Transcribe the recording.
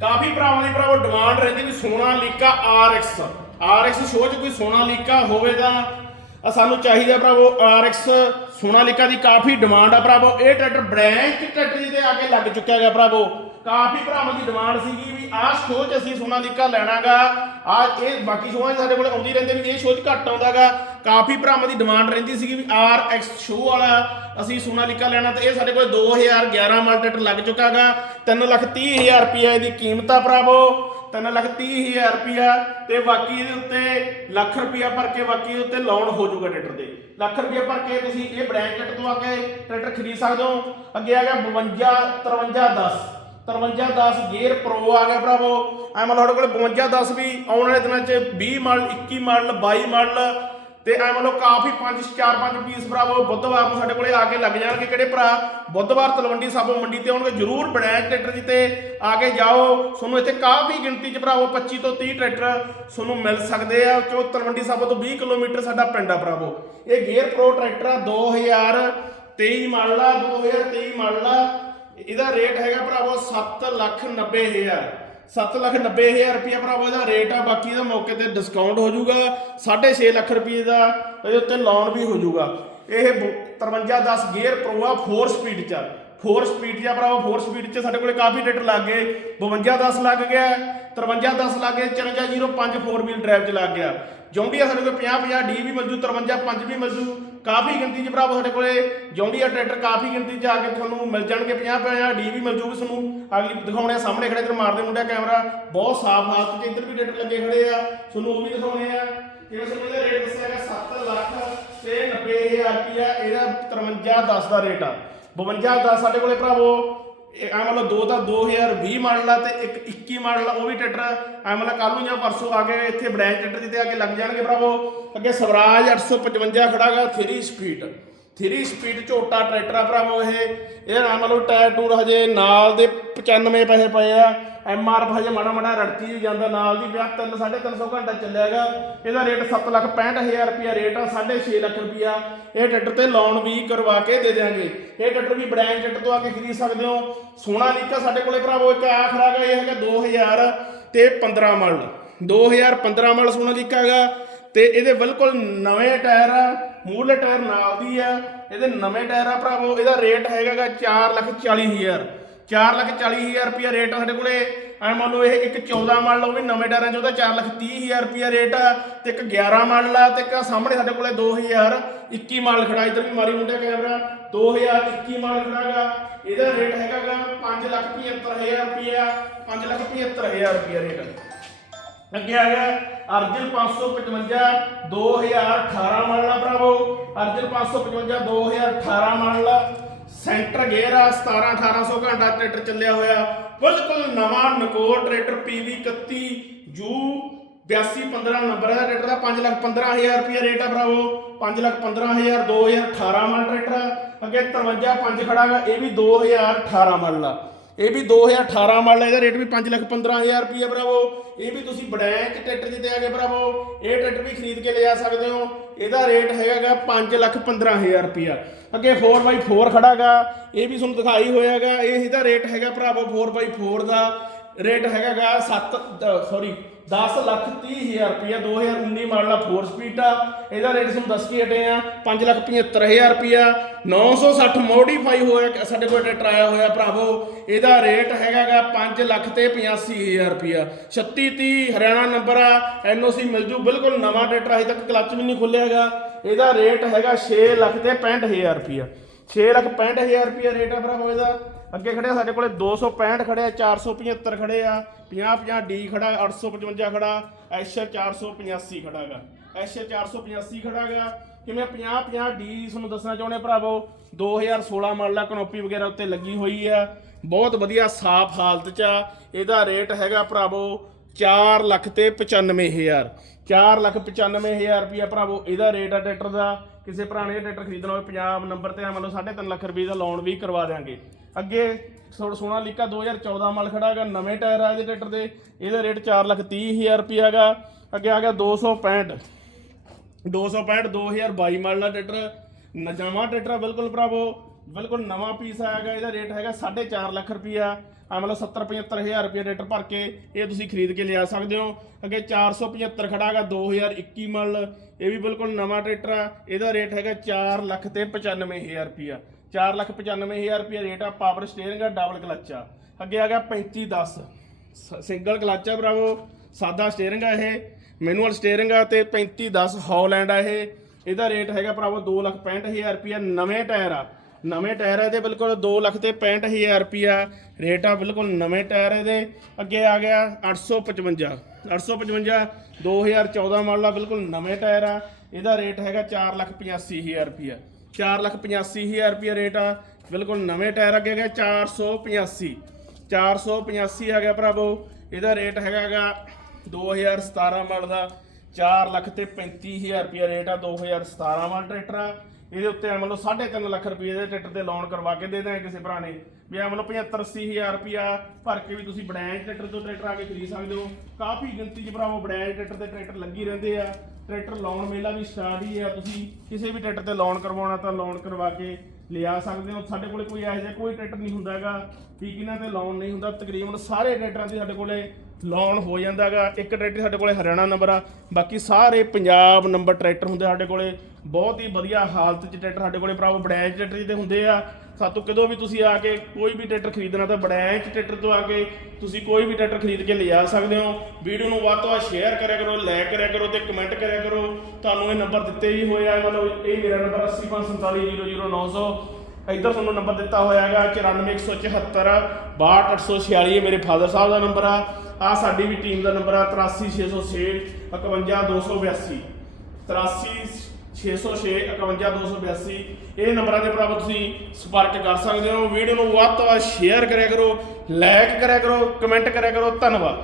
ਕਾਫੀ ਭਰਾਵਾਂ ਦੀ ਭਰਾਵੋ ਡਿਮਾਂਡ ਰਹਿੰਦੀ ਵੀ ਸੋਨਾ ਲੀਕਾ RX RX ਸ਼ੋਅ 'ਚ ਕੋਈ ਸੋਨਾ ਲੀਕਾ ਹੋਵੇ ਤਾਂ ਸਾਨੂੰ ਚਾਹੀਦਾ ਭਰਾਵੋ RX ਸੋਨਾ ਲੀਕਾ ਦੀ ਕਾਫੀ ਡਿਮਾਂਡ ਆ ਭਰਾਵੋ। ਇਹ ਟਰੈਕਟਰ ਬ੍ਰੈਂਚ ਟਰੈਕਟਰ ਤੇ ਆ ਕੇ ਲੱਗ ਚੁੱਕਿਆ ਗਿਆ ਭਰਾਵੋ। ਕਾਫੀ ਭਰਾਵਾਂ ਦੀ ਡਿਮਾਂਡ ਸੀਗੀ ਵੀ ਆਹ ਸ਼ੋਅ 'ਚ ਅਸੀਂ ਸੋਨਾ ਲੀਕਾ ਲੈਣਾਗਾ। ਆ ਇਹ ਬਾਕੀ ਸ਼ੋਅਾਂ 'ਚ ਸਾਡੇ ਕੋਲ ਆਉਂਦੀ ਰਹਿੰਦੇ ਵੀ ਇਹ ਸ਼ੋਅ 'ਚ ਘੱਟ ਆਉਂਦਾਗਾ। ਕਾਫੀ ਭਰਾਵਾਂ ਦੀ ਡਿਮਾਂਡ ਰਹਿੰਦੀ ਸੀਗੀ ਵੀ ਆਰ ਐਕਸ ਸ਼ੋਅ ਵਾਲਾ ਅਸੀਂ ਸੋਨਾ ਸੋਨਾਲੀਕਾ ਲੈਣਾ ਤੇ ਇਹ ਸਾਡੇ ਕੋਲ 2011 ਮਾਡਲ ਟਰੈਕਟਰ ਲੱਗ ਚੁੱਕਾਗਾ। 330000 ਰੁਪਏ ਇਹਦੀ ਕੀਮਤ ਆ ਭਰਾਵੋ 330000 ਰੁਪਿਆ ਤੇ ਬਾਕੀ ਇਹਦੇ ਉੱਤੇ ਲੱਖ ਰੁਪਿਆ ਭਰ ਕੇ ਬਾਕੀ ਇਹਦੇ ਉੱਤੇ ਲੋਨ ਹੋ ਜਾਊਗਾ ਟਰੈਕਟਰ ਦੇ। ਲੱਖ ਰੁਪਿਆ ਭਰ ਕੇ ਤੁਸੀਂ ਇਹ ਬ੍ਰੈਂਕਟ ਤੋਂ ਆ ਕੇ ਟਰੈਕਟਰ ਖਰੀਦ ਸਕਦੇ ਹੋ। ਅੱਗੇ ਆ ਗਿਆ 52 53 10 53 10 ਗੇਅਰ ਪ੍ਰੋ ਆ ਗਿਆ ਭਰਾਵੋ। ਐ ਮਤਲਬ ਸਾਡੇ ਕੋਲ 52 10 ਵੀ ਆਉਣ ਵਾਲੇ ਦਿਨਾਂ 'ਚ 20 ਮਾਡਲ 21 ਮਾਡਲ 22 ਮਾਡਲ ਤੇ ਐ ਮੰਨ ਲਓ ਕਾਫੀ 5 4 5 ਪੀਸ ਭਰਾਵੋ ਬੁੱਧਵਾਰ ਨੂੰ ਸਾਡੇ ਕੋਲੇ ਆ ਕੇ ਲੱਗ ਜਾਣਗੇ। ਕਿਹੜੇ ਭਰਾ? ਬੁੱਧਵਾਰ ਤਲਵੰਡੀ ਸਾਬੋ ਮੰਡੀ ਤੇ ਆਉਣਗੇ। ਜਰੂਰ ਬੜੈਚ ਟਰੈਕਟਰ ਜੀ ਤੇ ਆ ਕੇ ਜਾਓ। ਤੁਹਾਨੂੰ ਇੱਥੇ ਕਾਫੀ ਗਿਣਤੀ 'ਚ ਭਰਾਵੋ 25 ਤੋਂ 30 ਟਰੈਕਟਰ ਤੁਹਾਨੂੰ ਮਿਲ ਸਕਦੇ ਆ। ਚੋ ਤਲਵੰਡੀ ਸਾਬੋ ਤੋਂ 20 ਕਿਲੋਮੀਟਰ ਸਾਡਾ ਪਿੰਡ ਆ ਭਰਾਵੋ। ਇਹ ਗੇਅਰ ਪ੍ਰੋ ਟਰੈਕਟਰ ਆ 2023 ਮਾਡਲ ਆ 2023 ਮਾਡਲ ਆ। ਇਹਦਾ ਰੇਟ ਹੈਗਾ ਭਰਾਵੋ 7 ਲੱਖ 90 ਹਜ਼ਾਰ। 7 ਲੱਖ 90 ਹਜ਼ਾਰ ਰੁਪਇਆ ਭਰਾਵੋ ਇਹਦਾ ਰੇਟ ਆ, ਬਾਕੀ ਇਹਦਾ ਮੌਕੇ ਤੇ ਡਿਸਕਾਊਂਟ ਹੋ ਜਾਊਗਾ। 6.5 ਲੱਖ ਰੁਪਏ ਦਾ ਇਹਦੇ ਉੱਤੇ ਲੋਨ ਵੀ ਹੋ ਜਾਊਗਾ। ਇਹ 5310 ਗੇਅਰ ਪ੍ਰੋ ਆ 4 ਸਪੀਡ ਚ 4 ਸਪੀਡ ਚ ਆ ਭਰਾਵੋ 4 ਸਪੀਡ ਚ ਸਾਡੇ ਕੋਲੇ ਕਾਫੀ ਡੇਟਰ ਲੱਗ ਗਏ। 5210 ਲੱਗ ਗਿਆ 5310 ਲੱਗ ਗਿਆ 5405 4 ਵੀਲ ਡਰਾਈਵ ਚ ਲੱਗ ਗਿਆ। ਜੌਂਡੀਆ ਸਾਡੇ ਕੋਲ 50 50 ਡੀ ਵੀ ਮਿਲ ਜੂ 53 5 ਵੀ ਮਿਲ ਜੂ। ਕਾਫੀ ਗਿਣਤੀ ਚ ਭਰਾਵੋ ਸਾਡੇ ਕੋਲੇ ਜੌਂਡੀਆ ਟਰੈਕਟਰ ਕਾਫੀ ਗਿਣਤੀ ਚ ਆ ਕੇ ਤੁਹਾਨੂੰ ਮਿਲ ਜਾਣਗੇ 50 50 ਡੀ ਵੀ ਮਿਲ ਜੂਗੀ ਤੁਹਾਨੂੰ। ਅਗਲੀ ਦਿਖਾਉਣੇ ਆ, ਸਾਹਮਣੇ ਖੜੇ ਇੱਧਰ ਮਾਰਦੇ ਮੁੰਡਾ ਕੈਮਰਾ। ਬਹੁਤ ਸਾਫ਼ ਹਾਲਤ ਚ ਇੱਧਰ ਵੀ ਟਰੈਕਟਰ ਲੱਗੇ ਖੜੇ ਆ। ਤੁਹਾਨੂੰ ਉਹ ਵੀ ਦਿਖਾਉਣੇ ਆ। ਕਿਵੇਂ ਸਾਨੂੰ ਇਹਦਾ ਰੇਟ ਦੱਸਿਆ ਗਿਆ 7 ਲੱਖ ਤੇ 90000 ਰੁਪਿਆ ਇਹਦਾ 53 10 ਦਾ ਰੇਟ ਆ। 52 10 ਸਾਡੇ ਕੋਲੇ ਭਰਾਵੋ ਇਹ ਮਤਲਬ ਦੋ ਤਾਂ 2020 ਮਾਡਲ ਆ ਤੇ ਇੱਕ 21 ਮਾਡਲ ਆ ਉਹ ਵੀ ਟਰੈਕਟਰ ਆ। ਮਤਲਬ ਕੱਲ ਨੂੰ ਜਾਂ ਪਰਸੋਂ ਆ ਕੇ ਇੱਥੇ ਬ੍ਰੈਂਚ ਟਰੈਕਟਰ ਜਿੱਤੇ ਆ ਕੇ ਲੱਗ ਜਾਣਗੇ ਭਰਾਵੋ। ਅੱਗੇ ਸਵਰਾਜ 855 ਖੜਾਗਾ 3 ਸਪੀਡ। 3 ਸਪੀਡ ਝੋਟਾ ਟਰੈਕਟਰ ਆ ਭਰਾਵੋ ਇਹ। ਇਹ ਨਾ ਮਤਲਬ ਟਾਇਰ ਟੂਰ ਹਜੇ ਨਾਲ ਦੇ 95 ਪੈਸੇ ਪਏ ਆ। ਐਮ ਆਰ ਹਜੇ ਮਾੜਾ ਮਾੜਾ ਰੜਕੀ ਜਾਂਦਾ, ਨਾਲ ਦੀ ਵਿਆਹ 3 350 ਘੰਟਾ ਚੱਲਿਆ ਹੈਗਾ। ਇਹਦਾ ਰੇਟ 7 ਲੱਖ 65000 ਰੁਪਿਆ ਰੇਟ ਆ 6.5 ਲੱਖ ਰੁਪਿਆ ਇਹ ਟਰੈਕਟਰ ਤੇ ਲੋਨ ਵੀ ਕਰਵਾ ਕੇ ਦੇ ਦੇਾਂਗੇ ਇਹ ਟਰੈਕਟਰ ਵੀ ਬ੍ਰਾਂਡ ਟਰੈਕਟਰ ਤੋਂ ਆ ਕੇ ਖਰੀਦ ਸਕਦੇ ਹੋ। ਸੋਨਾ ਲੀਕਾ ਸਾਡੇ ਕੋਲੇ ਭਰਾਵੋ, ਇੱਕ ਆਖਰ ਆ, ਇਹ ਹੈਗਾ 2000 ਤੇ 15 ਮਾਡਲ 2015 ਮਾਡਲ ਸੋਨਾ ਲੀਕਾ ਹੈਗਾ ਤੇ ਇਹਦੇ ਬਿਲਕੁਲ ਨਵੇਂ ਟਾਇਰ ਆ, ਮੂਹਰਲੇ ਟਾਇਰ ਨਾਲ ਦੀ ਆ। ਇਹਦੇ ਨਵੇਂ ਟਾਇਰ ਆ ਭਰਾਵੋ, ਇਹਦਾ ਰੇਟ ਹੈਗਾਗਾ 4 ਲੱਖ 40 ਹਜ਼ਾਰ। 4 ਲੱਖ 40 ਹਜ਼ਾਰ ਰੁਪਿਆ ਰੇਟ ਆ ਸਾਡੇ ਕੋਲੇ। ਐ ਮੰਨ ਲਓ ਇਹ ਇੱਕ 14 ਮਾਡਲ ਉਹ ਵੀ ਨਵੇਂ ਟਾਇਰਾਂ 'ਚ ਉਹਦਾ 4 ਲੱਖ 30 ਹਜ਼ਾਰ ਰੁਪਿਆ ਰੇਟ ਆ ਤੇ ਇੱਕ 11 ਮਾਡਲ ਆ ਤੇ ਇੱਕ ਸਾਹਮਣੇ ਸਾਡੇ ਕੋਲੇ 2021 ਮਾਡਲ ਖੜਾ ਇਧਰ ਵੀ ਮਾਰੀ ਮੁੰਡਿਆ ਕੈਮਰਾ 2021 ਮਾਡਲ ਖੜਾਗਾ ਇਹਦਾ ਰੇਟ ਹੈਗਾਗਾ 5 ਲੱਖ 75 ਹਜ਼ਾਰ ਰੁਪਿਆ 5 ਲੱਖ 75 ਹਜ਼ਾਰ ਰੁਪਿਆ ਰੇਟ ਅੱਗੇ ਆ ਗਿਆ ਅਰਜਨ 555 2018 ਮਾਡਲ ਆ ਭਰਾਵੋ। ਅਰਜਨ 555 2018 ਮਾਡਲ ਆ ਸੈਂਟਰ ਗੇਅਰ ਆ 17 1800 ਘੰਟਾ ਟਰੈਕਟਰ ਚੱਲਿਆ ਹੋਇਆ। ਬਿਲਕੁਲ ਨਵਾਂ ਨਕੋਰ ਟਰੈਕਟਰ PV 31 ਜੂ 8215 ਨੰਬਰ ਹੈ ਟਰੈਕਟਰ ਦਾ 5 ਲੱਖ 15000 ਰੁਪਏ ਰੇਟ ਆ ਭਰਾਵੋ। 5 ਲੱਖ 15000 2018 ਮਾਡਲ ਟਰੈਕਟਰ ਆ। ਅੱਗੇ 53 5 ਖੜਾਗਾ ਇਹ ਵੀ 2018 ਮਾਡਲ ਆ। ਇਹ ਵੀ 2018 ਮਾਡਲ ਹੈ ਇਹਦਾ ਰੇਟ ਵੀ 5 ਲੱਖ 15000 ਰੁਪਏ ਭਰਾਵੋ। ਇਹ ਵੀ ਤੁਸੀਂ ਬੜੈਂਚ ਟਰੈਕਟਰ ਜਿੱਤੇ ਆਗੇ ਭਰਾਵੋ। ਇਹ ਟਰੈਕਟਰ ਵੀ ਖਰੀਦ ਕੇ ਲੈ ਲਿਜਾ ਸਕਦੇ ਹੋ। ਇਹਦਾ ਰੇਟ ਹੈਗਾਗਾ 5 ਲੱਖ 15000 ਰੁਪਿਆ ਅੱਗੇ 4x4 ਖੜਾਗਾ, ਇਹ ਵੀ ਤੁਹਾਨੂੰ ਦਿਖਾਈ ਹੋਇਆਗਾ, ਇਹ ਇਹਦਾ ਰੇਟ ਹੈਗਾ ਭਰਾਵੋ 4x4 ਦਾ। ਰੇਟ ਹੈਗਾਗਾ 7 ਸੌਰੀ 10 ਲੱਖ 30 ਹਜ਼ਾਰ ਰੁਪਇਆ 2019 ਮਾਡਲ ਆ 4 ਸਪੀਡ ਆ। ਇਹਦਾ ਰੇਟ ਤੁਹਾਨੂੰ ਦੱਸ ਕੇ ਹਟੇ ਆ 5 ਲੱਖ 75 ਹਜ਼ਾਰ ਰੁਪਇਆ 960 ਮੋਡੀਫਾਈ ਹੋਇਆ ਸਾਡੇ ਕੋਲ ਟਰੈਕਟਰ ਆਇਆ ਹੋਇਆ, ਭਰਾਵੋ, ਇਹਦਾ ਰੇਟ ਹੈਗਾਗਾ 5 ਲੱਖ ਤੇ 85 ਹਜ਼ਾਰ ਰੁਪਇਆ 3630 ਹਰਿਆਣਾ ਨੰਬਰ ਆ ਐਨਓਸੀ ਮਿਲ ਜੂ, ਬਿਲਕੁਲ ਨਵਾਂ ਟਰੈਕਟਰ ਅਜੇ ਤੱਕ ਕਲੱਚ ਵੀ ਨਹੀਂ ਖੁੱਲਿਆ ਹੈਗਾ। ਇਹਦਾ ਰੇਟ ਹੈਗਾ 6 ਲੱਖ ਤੇ 65 ਹਜ਼ਾਰ ਰੁਪਇਆ 6 ਲੱਖ 65 ਹਜ਼ਾਰ ਰੁਪਇਆ ਰੇਟ ਆ ਭਰਾਵੋ ਇਹਦਾ। ਅੱਗੇ ਖੜੇ ਆ ਸਾਡੇ ਕੋਲੇ 265 ਖੜੇ ਆ 475 ਖੜੇ ਆ 50 50 ਡੀ ਖੜਾ 855 ਖੜਾ, ਐਸ਼ 485 ਖੜਾਗਾ ਐਸ਼ 485 ਖੜਾਗਾ ਕਿਵੇਂ 50 50 ਡੀ ਤੁਹਾਨੂੰ ਦੱਸਣਾ ਚਾਹੁੰਦੇ ਭਰਾਵੋ? 2016 ਮਾਡਲ ਆ ਕਨੋਪੀ ਵਗੈਰਾ ਉੱਤੇ ਲੱਗੀ ਹੋਈ ਆ। ਬਹੁਤ ਵਧੀਆ ਸਾਫ਼ ਹਾਲਤ 'ਚ ਆ। ਇਹਦਾ ਰੇਟ ਹੈਗਾ ਭਰਾਵੋ 4 ਲੱਖ ਤੇ 95000 4 ਲੱਖ 95000 ਰੁਪਇਆ ਭਰਾਵੋ, ਇਹਦਾ ਰੇਟ ਆ ਟਰੈਕਟਰ ਦਾ। ਕਿਸੇ ਭਰਾ ਨੇ ਟਰੈਕਟਰ ਖਰੀਦਣਾ ਹੋਵੇ, ਪੰਜਾਬ ਨੰਬਰ ਤੇ ਮੰਨ ਲਓ 3.5 ਲੱਖ ਰੁਪਏ ਦਾ ਲੋਨ ਵੀ ਕਰਵਾ ਦਿਆਂਗੇ। ਅੱਗੇ ਸੋ- ਸੋਨਾ ਲੀਕਾ 2014 ਮਾਲ ਖੜਾ ਹੈਗਾ, ਨਵੇਂ ਟਾਇਰ ਆ ਇਹਦੇ ਟਰੈਕਟਰ ਦੇ, ਇਹਦਾ ਰੇਟ 4 ਲੱਖ 30000 ਰੁਪਇਆ ਹੈਗਾ। ਅੱਗੇ ਆ ਗਿਆ 265 265 2022 ਮਾਡਲ ਦਾ ਟਰੈਕਟਰ ਨਜਾਵਾ ਟਰੈਕਟਰ ਆ, ਬਿਲਕੁਲ ਭਰਾਵੋ, ਬਿਲਕੁਲ ਨਵਾਂ ਪੀਸ ਆਇਆਗਾ ਇਹਦਾ ਰੇਟ ਹੈਗਾ 4.5 ਲੱਖ ਰੁਪਇਆ। ਆ ਮਤਲਬ 70 75000 ਰੁਪਏ ਟਰੈਕਟਰ ਭਰ ਕੇ ਇਹ ਤੁਸੀਂ ਖਰੀਦ ਕੇ ਲਿਆ ਸਕਦੇ ਹੋ। ਅੱਗੇ 475 ਖੜਾਗਾ 2021 ਮਾਡਲ ਇਹ ਵੀ ਬਿਲਕੁਲ ਨਵਾਂ ਟਰੈਕਟਰ ਆ, ਇਹਦਾ ਰੇਟ ਹੈਗਾ 4 ਲੱਖ ਤੇ 95000 ਰੁਪਿਆ 4 ਲੱਖ 95000 ਰੁਪਿਆ ਰੇਟ ਆ ਪਾਵਰ ਸਟੀਅਰਿੰਗ ਆ ਡਬਲ ਕਲਚ ਆ। ਅੱਗੇ ਆ ਗਿਆ 3510 ਸਿੰਗਲ ਕਲਚ ਆ ਭਰਾਵੋ, ਸਾਦਾ ਸਟੀਅਰਿੰਗ ਆ ਇਹ ਮੈਨੂਅਲ ਸਟੀਅਰਿੰਗ ਆ ਤੇ 3510 ਹੌਲੈਂਡ ਆ ਇਹ। ਇਹਦਾ ਰੇਟ ਹੈਗਾ ਭਰਾਵੋ 2 ਲੱਖ 65000 ਰੁਪਿਆ ਨਵੇਂ ਟਾਇਰ ਆ। ਨਵੇਂ ਟਾਇਰ ਆ ਇਹਦੇ, ਬਿਲਕੁਲ 2 ਲੱਖ ਤੇ 65000 ਰੁਪਿਆ ਰੇਟ ਆ ਬਿਲਕੁਲ ਨਵੇਂ ਟਾਇਰ ਇਹਦੇ। ਅੱਗੇ ਆ ਗਿਆ 855 855 2014 ਮਾਡਲ ਆ, ਬਿਲਕੁਲ ਨਵੇਂ ਟਾਇਰ ਆ। ਇਹਦਾ ਰੇਟ ਹੈਗਾ 4 ਲੱਖ 85000 ਰੁਪਿਆ 4 ਲੱਖ 85000 ਰੁਪਿਆ ਰੇਟ ਆ। ਬਿਲਕੁਲ ਨਵੇਂ ਟਾਇਰ ਅੱਗੇ ਗਿਆ 485 485 ਆ ਗਿਆ ਭਰਾਵੋ। ਇਹਦਾ ਰੇਟ ਹੈਗਾਗਾ 2017 ਮਾਡਲ ਦਾ। 4 ਲੱਖ ਤੇ 35000 ਰੁਪਿਆ ਰੇਟ ਆ 2017 ਮਾਡਲ ਟਰੈਕਟਰ ਆ। ਇਹਦੇ ਉੱਤੇ ਐ ਮਤਲਬ 3.5 ਲੱਖ ਰੁਪਏ ਦੇ ਟਰੈਕਟਰ ਤੇ ਲੋਨ ਕਰਵਾ ਕੇ ਦੇ ਦਾਂਗੇ ਕਿਸੇ ਭਰਾ ਨੇ। ਵੀ ਐ ਮਤਲਬ 75 80000 ਰੁਪਿਆ ਭਰ ਕੇ ਵੀ ਤੁਸੀਂ ਬੜੈਂਜ ਟਰੈਕਟਰ ਤੋਂ ਟਰੈਕਟਰ ਆ ਕੇ ਖਰੀਦ ਸਕਦੇ ਹੋ। ਕਾਫੀ ਗਿਣਤੀ 'ਚ ਭਰਾਵੋ ਬੜੈਂਜ ਟਰੈਕਟਰ ਤੇ ਟਰੈਕਟਰ ਲੱਗੀ ਰਹਿੰਦੇ ਆ। ਟਰੈਕਟਰ ਲੋਨ ਮੇਲਾ ਵੀ ਸਟਾਰਟ ਹੀ ਆ ਤੁਸੀਂ ਕਿਸੇ ਵੀ ਟਰੈਕਟਰ ਤੇ ਲੋਨ ਕਰਵਾਉਣਾ ਤਾਂ ਲੋਨ ਕਰਵਾ ਕੇ ਲਿਆ ਸਕਦੇ ਹੋ। ਸਾਡੇ ਕੋਲੇ ਕੋਈ ਇਹੋ ਜਿਹਾ ਕੋਈ ਟਰੈਕਟਰ ਨਹੀਂ ਹੁੰਦਾ ਹੈਗਾ ਵੀ ਕਿਨਾਂ ਤੇ ਲੋਨ ਨਹੀਂ ਹੁੰਦਾ। ਤਕਰੀਬਨ ਸਾਰੇ ਟਰੈਕਟਰਾਂ ਤੇ ਸਾਡੇ ਕੋਲੇ ਲੋਨ ਹੋ ਜਾਂਦਾਗਾ। ਇੱਕ ਟਰੈਕਟਰ ਸਾਡੇ ਕੋਲੇ ਹਰਿਆਣਾ ਨੰਬਰ ਆ। ਬਾਕੀ ਸਾਰੇ ਪੰਜਾਬ ਨੰਬਰ ਟਰੈਕਟਰ ਹੁੰਦੇ ਸਾਡੇ ਕੋਲੇ। ਬਹੁਤ ਹੀ ਵਧੀਆ ਹਾਲਤ 'ਚ ਟਰੈਕਟਰ ਸਾਡੇ ਕੋਲੇ ਭਰਾਵੋ ਬੜੈਂਚ ਟਰੈਕਟਰ ਦੇ ਹੁੰਦੇ ਆ। ਸਾਤੋਂ ਕਦੋਂ ਵੀ ਤੁਸੀਂ ਆ ਕੇ ਕੋਈ ਵੀ ਟਰੈਕਟਰ ਖਰੀਦਣਾ ਤਾਂ ਬੜੈਂਚ ਟਰੈਕਟਰ ਤੋਂ ਆ ਕੇ ਤੁਸੀਂ ਕੋਈ ਵੀ ਟਰੈਕਟਰ ਖਰੀਦ ਕੇ ਲਿਜਾ ਸਕਦੇ ਹੋ। ਵੀਡੀਓ ਨੂੰ ਵੱਧ ਤੋਂ ਵੱਧ ਸ਼ੇਅਰ ਕਰਿਆ ਕਰੋ ਲਾਈਕ ਕਰਿਆ ਕਰੋ ਤੇ ਕਮੈਂਟ ਕਰਿਆ ਕਰੋ। ਤੁਹਾਨੂੰ ਇਹ ਨੰਬਰ ਦਿੱਤੇ ਹੀ ਹੋਏ ਆ। ਮਤਲਬ ਇਹ ਮੇਰਾ ਨੰਬਰ 8054400900 ਇੱਧਰ ਤੁਹਾਨੂੰ ਨੰਬਰ ਦਿੱਤਾ ਹੋਇਆ ਹੈਗਾ 94174 62846 ਇਹ ਮੇਰੇ ਫਾਦਰ ਸਾਹਿਬ ਦਾ ਨੰਬਰ ਆ। ਆ ਸਾਡੀ ਵੀ ਟੀਮ ਦਾ ਨੰਬਰ ਆ 83606 51282 83606 51282 ਇਹ ਨੰਬਰਾਂ ਦੇ ਭਰਾਵਾ ਤੁਸੀਂ ਸੰਪਰਕ ਕਰ ਸਕਦੇ ਹੋ। ਵੀਡੀਓ ਨੂੰ ਵੱਧ ਤੋਂ ਵੱਧ ਸ਼ੇਅਰ ਕਰਿਆ ਕਰੋ ਲਾਈਕ ਕਰਿਆ ਕਰੋ ਕਮੈਂਟ ਕਰਿਆ ਕਰੋ। ਧੰਨਵਾਦ।